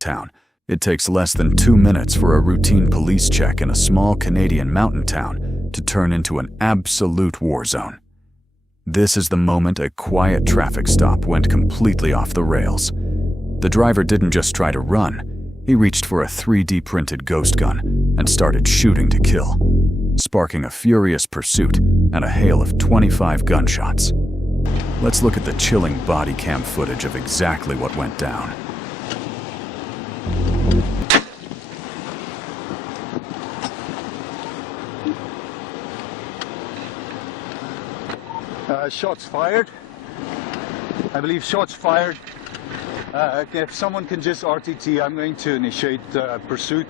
town. It takes less than 2 minutes for a routine police check in a small Canadian mountain town to turn into an absolute war zone. This is the moment a quiet traffic stop went completely off the rails. The driver didn't just try to run, he reached for a 3D printed ghost gun and started shooting to kill, sparking a furious pursuit and a hail of 25 gunshots. Let's look at the chilling body cam footage of exactly what went down. Shots fired. I believe shots fired. If someone can just RTT, I'm going to initiate pursuit.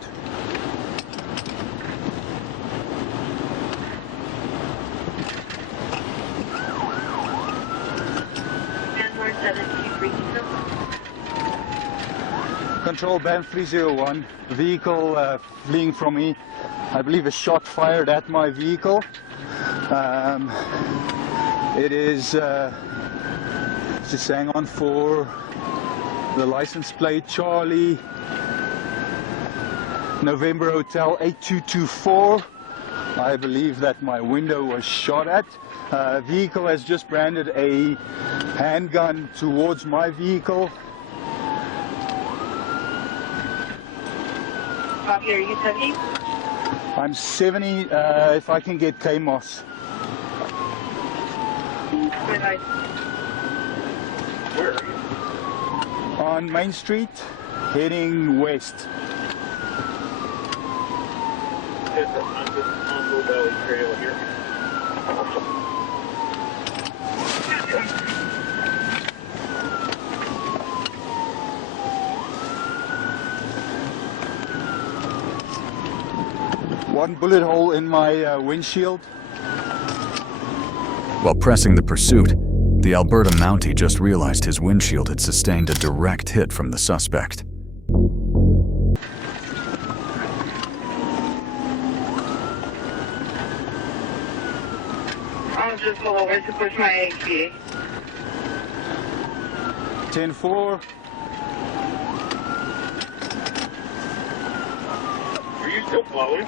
Control band 301, vehicle fleeing from me. I believe a shot fired at my vehicle. It is, just hang on for the license plate, Charlie, November Hotel 8224. I believe that my window was shot at. Vehicle has just branded a handgun towards my vehicle. Copy, are you 70? I'm 70, if I can get KMOS. Where are you? On Main Street, heading west. I'm just on Blue Valley Trail here. One bullet hole in my windshield. While pressing the pursuit, the Alberta Mountie just realized his windshield had sustained a direct hit from the suspect. I'll just pull over to push my APA. 10-4. Are you still flowing?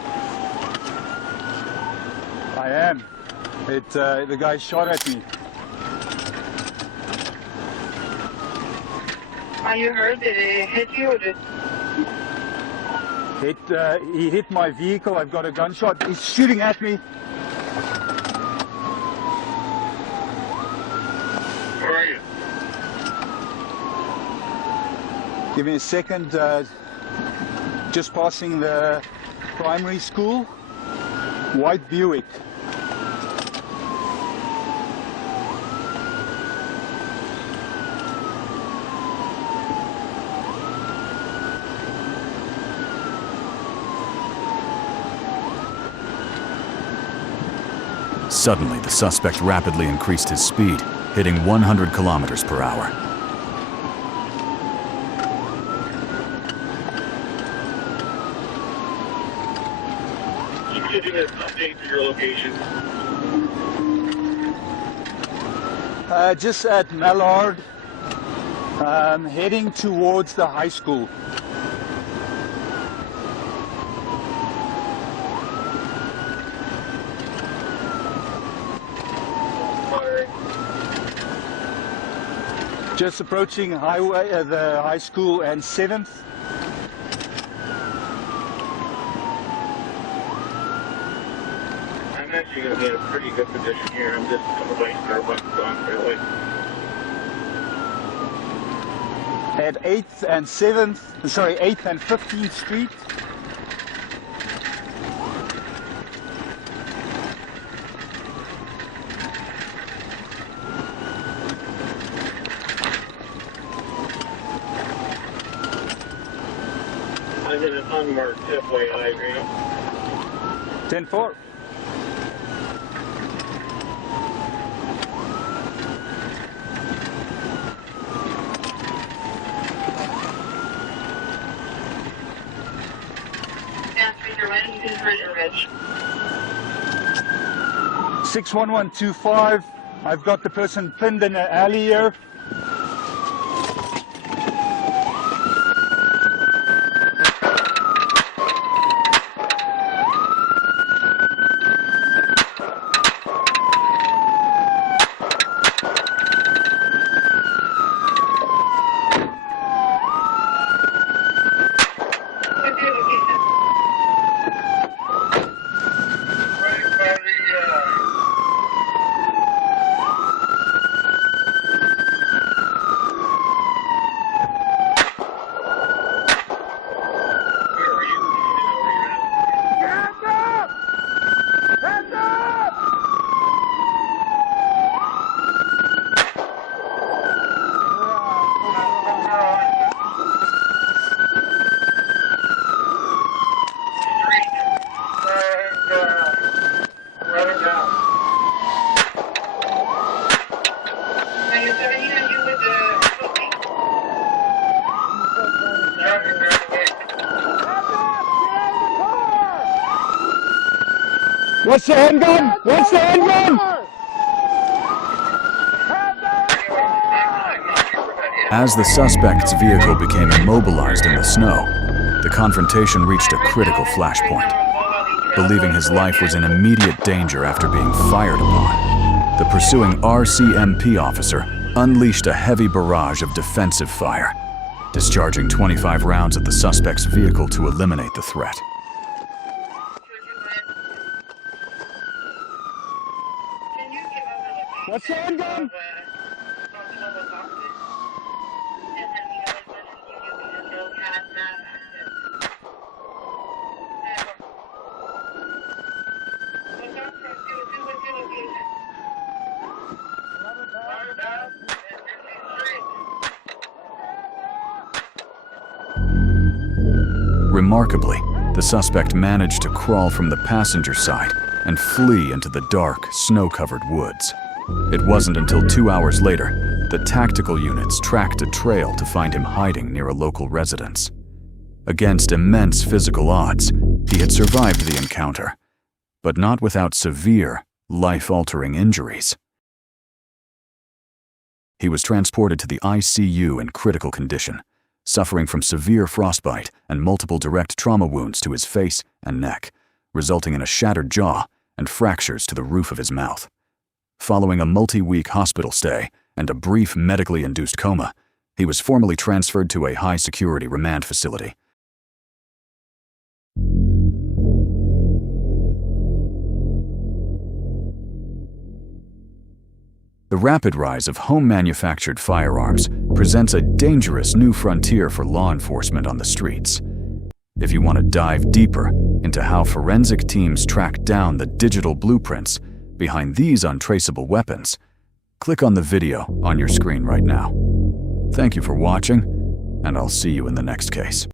I am. The guy shot at me. Are you hurt? Did it hit you or just... He hit my vehicle. I've got a gunshot. He's shooting at me. Where are you? Give me a second. Just passing the primary school. White Buick. Suddenly, the suspect rapidly increased his speed, hitting 100 kilometers per hour. Keep giving us updates of your location. Just at Mallard, heading towards the high school. Just approaching highway, the high school and 7th. I'm actually going to be in a pretty good position here. I'm just on the way Starbucks on Fairway. At 8th and 7th, sorry, 8th and 15th Street. I'm in an unmarked FYI right 10-4. Yeah, Peter, when is Ridge? 61125. I've got the person pinned in an alley here. What's the handgun? What's the handgun? As the suspect's vehicle became immobilized in the snow, the confrontation reached a critical flashpoint. Believing his life was in immediate danger after being fired upon, the pursuing RCMP officer unleashed a heavy barrage of defensive fire, discharging 25 rounds at the suspect's vehicle to eliminate the threat. What's the handgun? Remarkably, the suspect managed to crawl from the passenger side and flee into the dark, snow-covered woods. It wasn't until 2 hours later that tactical units tracked a trail to find him hiding near a local residence. Against immense physical odds, he had survived the encounter, but not without severe, life-altering injuries. He was transported to the ICU in critical condition, suffering from severe frostbite and multiple direct trauma wounds to his face and neck, resulting in a shattered jaw and fractures to the roof of his mouth. Following a multi-week hospital stay and a brief medically induced coma, he was formally transferred to a high-security remand facility. The rapid rise of home-manufactured firearms presents a dangerous new frontier for law enforcement on the streets. If you want to dive deeper into how forensic teams track down the digital blueprints behind these untraceable weapons, click on the video on your screen right now. Thank you for watching, and I'll see you in the next case.